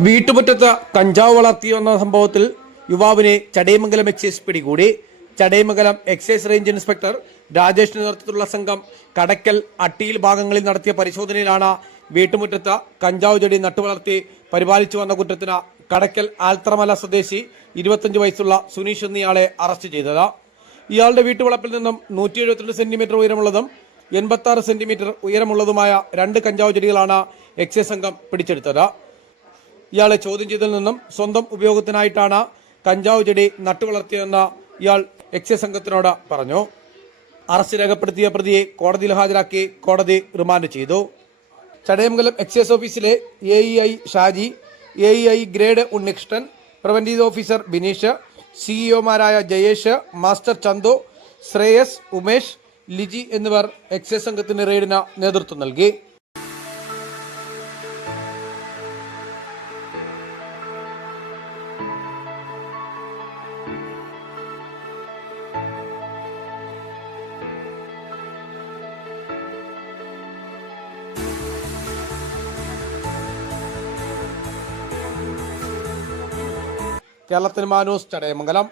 വീട്ടുമുറ്റത്ത് കഞ്ചാവ് വളർത്തിയെന്ന സംഭവത്തിൽ യുവാവിനെ ചടയമംഗലം എക്സൈസ് പിടികൂടി. ചടയമംഗലം എക്സൈസ് റേഞ്ച് ഇൻസ്പെക്ടർ രാജേഷിന്റെ നേതൃത്വത്തിലുള്ള സംഘം കടക്കൽ, അട്ടിയിൽ ഭാഗങ്ങളിൽ നടത്തിയ പരിശോധനയിലാണ് വീട്ടുമുറ്റത്ത് കഞ്ചാവ് ചെടി നട്ടുവളർത്തി പരിപാലിച്ചു വന്ന കുറ്റത്തിന് കടക്കൽ ആൽത്തറമല സ്വദേശി 25 വയസ്സുള്ള സുനീഷ് എന്നയാളെ അറസ്റ്റ് ചെയ്തത്. ഇയാളുടെ വീട്ടുവളപ്പിൽ നിന്നും 172 സെന്റിമീറ്റർ ഉയരമുള്ളതും 86 സെന്റിമീറ്റർ ഉയരമുള്ളതുമായ 2 കഞ്ചാവ് ചെടികളാണ് എക്സൈസ് സംഘം പിടിച്ചെടുത്തത്. ഇയാളെ ചോദ്യം ചെയ്തതിൽ നിന്നും സ്വന്തം ഉപയോഗത്തിനായിട്ടാണ് കഞ്ചാവ് ചെടി നട്ടുവളർത്തിയതെന്ന് ഇയാൾ എക്സൈസ് സംഘത്തിനോട് പറഞ്ഞു. അറസ്റ്റ് രേഖപ്പെടുത്തിയ പ്രതിയെ കോടതിയിൽ ഹാജരാക്കി കോടതി റിമാൻഡ് ചെയ്തു. ചടയമംഗലം എക്സൈസ് ഓഫീസിലെ AEI Shaji, AEI grade Unnikrishnan, preventive officer Bineesh, CEOമാരായ ജയേഷ്, മാസ്റ്റർ ചന്തു, ശ്രേയസ്, ഉമേഷ്, ലിജി എന്നിവർ എക്സൈസ് സംഘത്തിന് റെയ്ഡിന് നേതൃത്വം നൽകി. കേരളത്തിന് മാനൂസ്, ചടയമംഗലം.